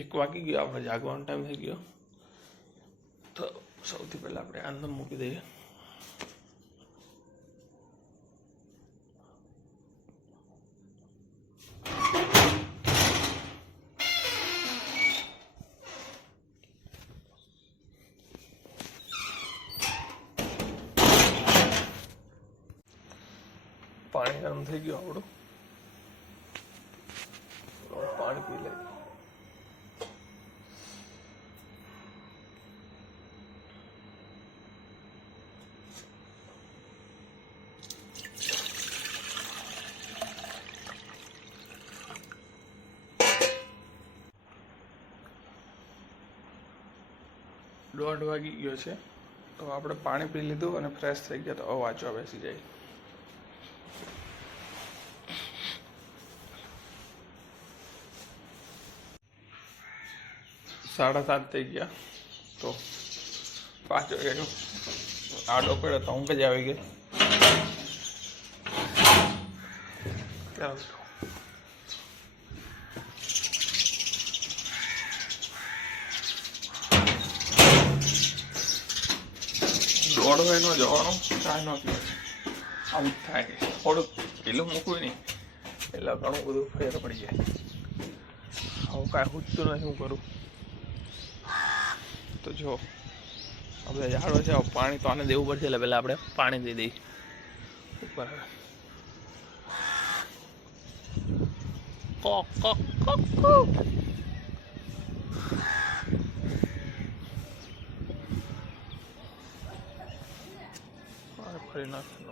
1 વાગી ગયો, આપણે જાગવાનો ટાઈમ થઈ ગયો. તો સૌથી પહેલાં આપણે અંદર મૂકી દઈએ. પાણી ગરમ થઈ ગયું આપણું, પાણી પી લઈએ. દોઢ વાગી ગયો છે, તો આપણે પાણી પી લીધું અને ફ્રેશ થઈ ગયા. તો હવે વાંચવા બેસી જાય. 7:30 થઈ ગયા. તો 5 વાગ્યાનો આડો પડ્યો તો ઊંઘ જ આવી ગઈ. દોડ હોય નો જવાનું કાંઈ ન પીવે, આવું થાય. થોડુંક પેલું મૂકવું નહીં એટલે ઘણું બધું ફેર પડી જાય. હું કાંઈ પૂછતું નથી, શું કરું. તો જો આપણે ઝાડો છે, પાણી તો આને દેવું પડશે. એટલે પહેલાં આપણે પાણી દઈ દઈએ ઉપર. કોક કોક કોક કોક. ફરી નાખી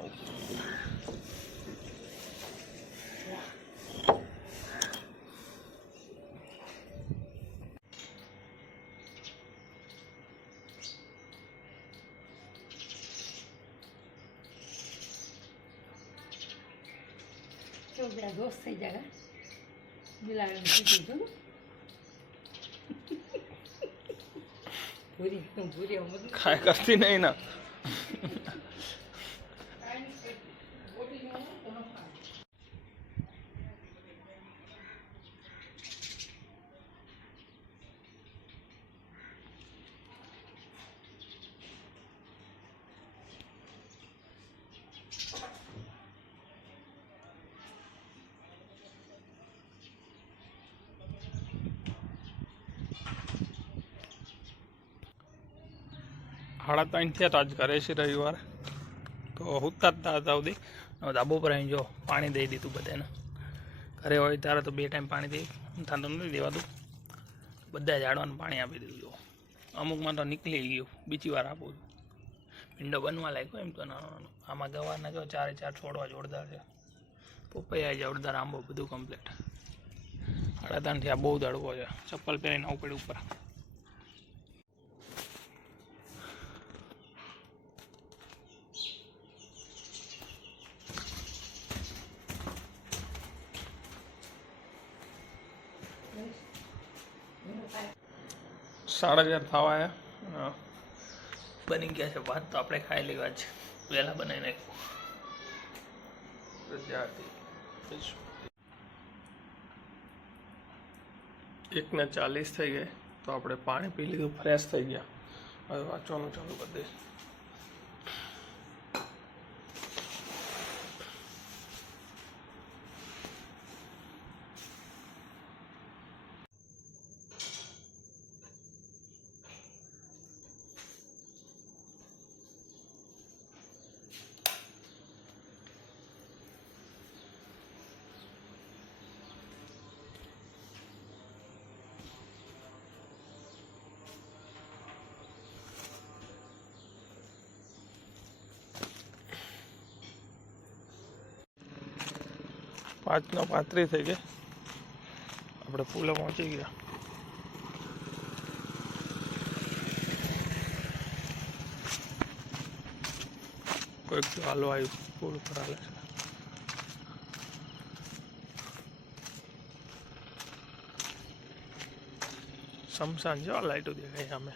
બધા દોસ્ત થઈ જાય. બિલાડી કીધું પૂરી કાંઈ કરતી નહીં ના. સાડા 3 થયા. તો આજ ઘરે છે રવિવાર, તો હુતા જ હતા સુધી ધાબો પર અહીં જો પાણી દઈ દીધું બધાને. ઘરે હોય ત્યારે તો 2 ટાઈમ પાણી દઈ, થતું નથી દેવાતું. બધા ઝાડવાનું પાણી આપી દીધું. જો અમુકમાં તો નીકળી ગયું, બીજી વાર આપું છું. ભીંડો બનવા લાગ્યો એમ તો નાનો નાનો. આમાં ગવારના જો 4 છોડવા જોરદાર છે. પપૈયા જોરદાર, આંબો બધું કમ્પ્લીટ. 3:30 થયા, બહુ તડકો છે. ચપ્પલ પહેરીને આવું પડ્યું ઉપર. સાડા 11 થવા આવ્યા. બની ગયા છે ભાત. તો આપણે ખાઈ લેવા છે, વહેલા બનાવી નાખ્યું. 1:40 થઈ ગઈ. તો આપણે પાણી પી લીધું, ફ્રેશ થઈ ગયા. હવે વાંચવાનું ચાલુ કરી દઈએ. પાંચનો 35 થઈ ગઈ. આપણે પુલે પહોંચી ગયા. કોઈક તો હાલો આવ્યું, પુલ ઉપર હાલે છે. શમશાન જેવા લાઈટો દેખાય સામે.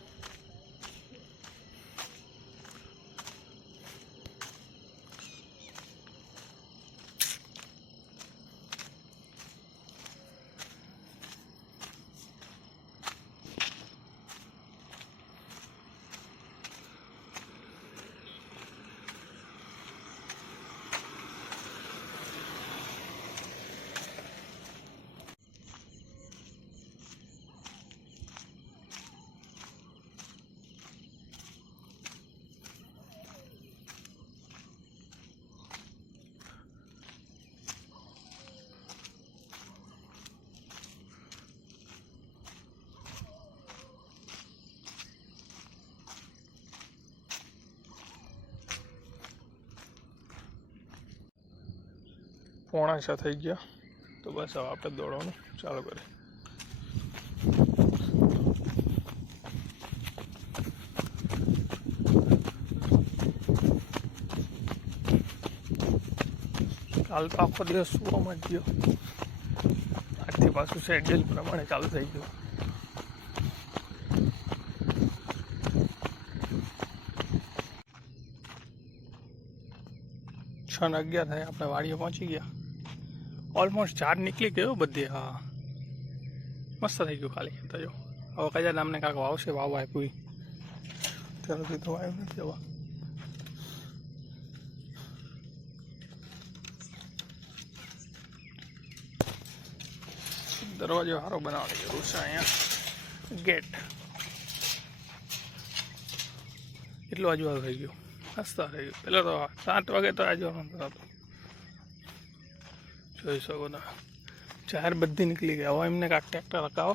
પોણા 6 થઈ ગયા. તો બસ હવે આપણે દોડવાનું ચાલુ કરીએ. કાલ તો આખો દિવસ સુવામાં જ ગયો. આજથી પાછું શેડ્યુલ પ્રમાણે ચાલુ થઈ ગયું. 6:11 થાય આપણે વાડીએ પહોંચી ગયા. ઓલમોસ્ટ ઝાડ નીકળી ગયો બધી. હા, મસ્ત થઈ ગયું. ખાલી તો જો હવે કયા નામને કાંક વાવશે, વાવવા આપ્યું ત્યારે સીધું આવ્યું નથી. હવે દરવાજો સારો બનાવવાની જરૂર છે. અહીંયા ગેટ એટલું આજુબાજુ થઈ ગયું. મસ્ત થઈ ગયું. પહેલાં તો 7 વાગે તો આજવાનું હતું. જોઈ શકો તમે ઝાડ બધી નીકળી ગઈ. હવે એમને કાંક ટ્રેક્ટર રખાવો,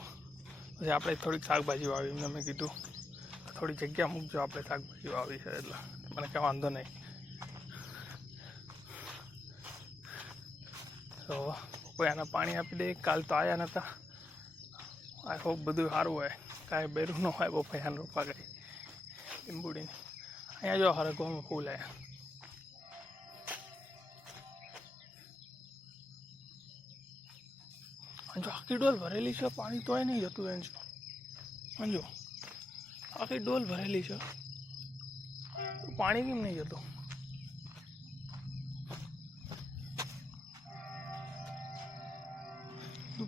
પછી આપણે થોડીક શાકભાજી વાવી. એમને મેં કીધું થોડી જગ્યા મૂકજો, આપણે શાકભાજી વાવી છે એટલે મને કંઈ વાંધો નહીં. તો પપૈયાને પાણી આપી દે. કાલ તો આવ્યા નહોતા. આઈ હોપ બધું સારું હોય, કાંઈ બેરું ન હોય પપૈયાને રોપા ગઈ લીંબુડીને. અહીંયા જો હરગવામાં ફૂલ આવ્યા. જો આખી ડોલ ભરેલી છે, પાણી તોય નહીં જતું. એમ સમજો, આખી ડોલ ભરેલી છે, પાણી કેમ નહીં જતું?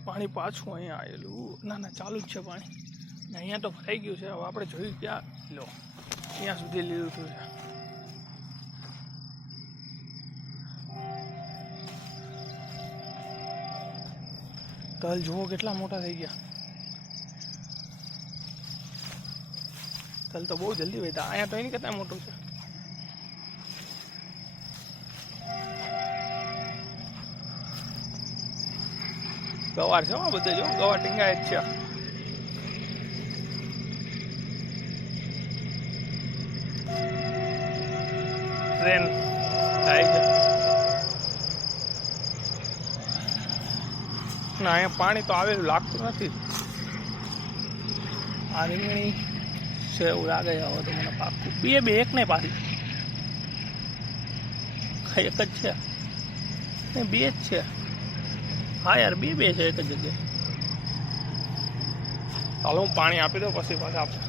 પાણી પાછું અહીંયા આવેલું. ના ચાલુ જ છે પાણી. ને અહીંયા તો ભરાઈ ગયું છે. હવે આપણે જોયું ક્યાં લો, ત્યાં સુધી લીધું છે. તલ જુઓ કેટલા મોટા થઈ ગયા. તલ તો બહુ જલ્દી વહેતા. અહીંયા તો એની કરતા મોટું છે. ગવાર છે બધે. જો ગવાર ટીંગાય જ છે. ટ્રેન થાય છે. ના, અહીંયા પાણી તો આવેલું લાગતું નથી. આ રીંગણી છે એવું લાગે. હવે તો મને પાકું બે એક નહીં પાછી એક જ છે. બે જ છે. હા યાર, બે છે એક જ જગ્યાએ. ચાલો હું પાણી આપી દઉં, પછી પાછા આપણે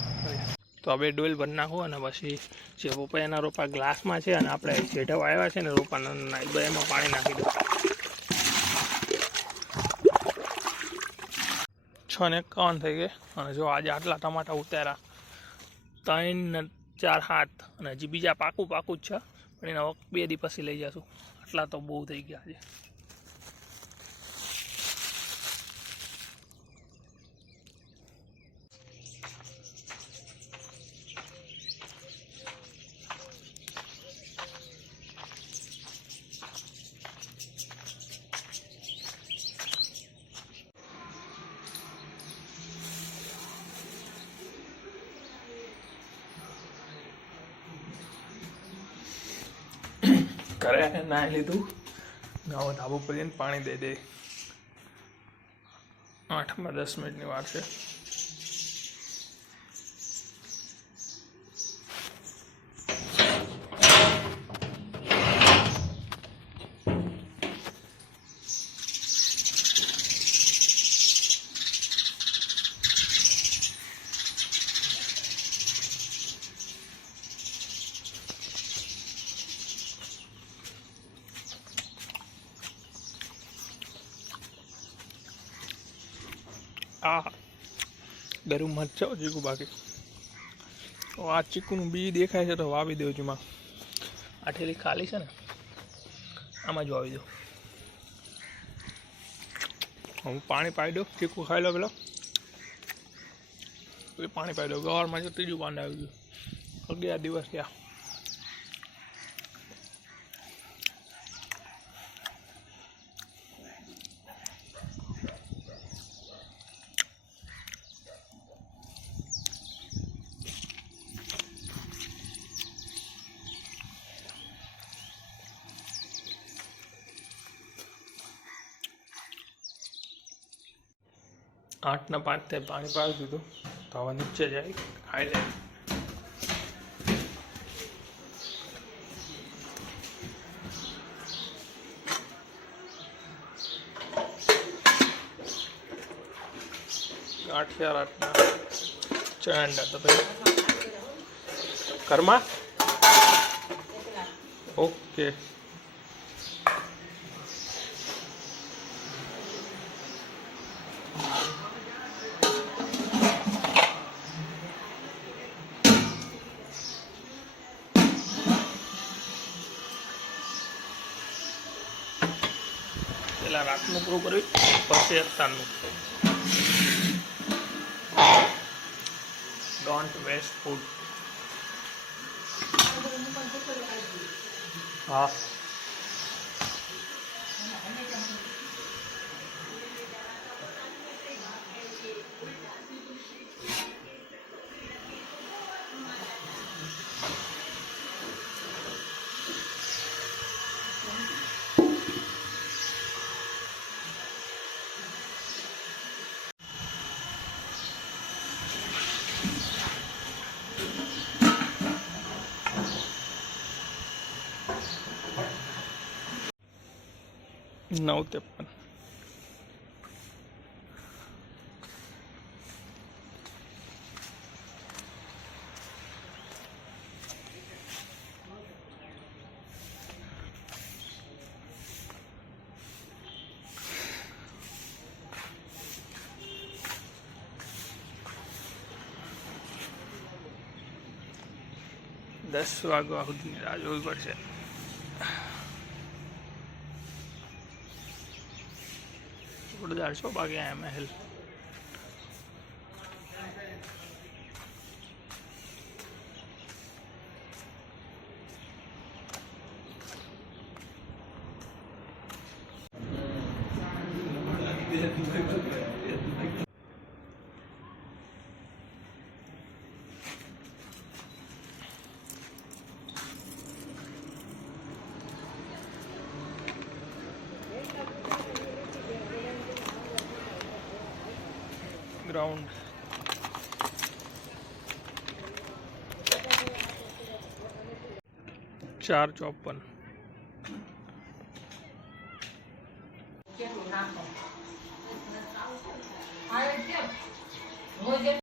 તો હવે ડોલ ભરી નાખું. અને પછી જે પપૈયાના રોપા ગ્લાસમાં છે અને આપણે જેઠાઓ આવ્યા છે ને રોપાના, એમાં પાણી નાખી દઉં. 6:51 થઈ ગઈ. અને જો આજે આટલા ટમાટા ઉતાર્યા, 3, 4, 7. અને હજી બીજા પાકું જ છે, પણ એના 2 દી પછી લઈ જશું. આટલા તો બહુ થઈ ગયા આજે. ઘરે નાહી લીધું ને હવે ધાબુ પર જઈને પાણી દઈ દે. 8 માં 10 મિનિટની વાર છે. ગરમ મરચો ચીકુ. બાકી આ ચીકુનું બી દેખાય છે તો વાવી દઉં છું. આ ઠેલી ખાલી છે ને, આમાં જ વાવી દઉં. હું પાણી પાઈ દઉં. ચીકુ ખાઈ લો પેલો, પાણી પાઈ દઉં. ગવારમાં છે ત્રીજું પાણી આવી ગયું. 11 દિવસ થયા. 8 ને 5 થાય પાણી પાવી દીધું તો હવે નીચે જાય ખાઈ લે. ગાંઠિયા રાતના ચણા તો ભાઈ ઘરમાં ઓકે. પેલા રાતનું પૂરું કર્યું પછી અત્યારનું. Don't waste food. હા નવ 53. દસ વાગ્યા સુધીની રાહ જોવી પડશે. જોરદાર છો બાકી આ મહેલ. ગ્રાઉન્ડ ₹4.54. કેટલું નાખો? આ કેમ રોજ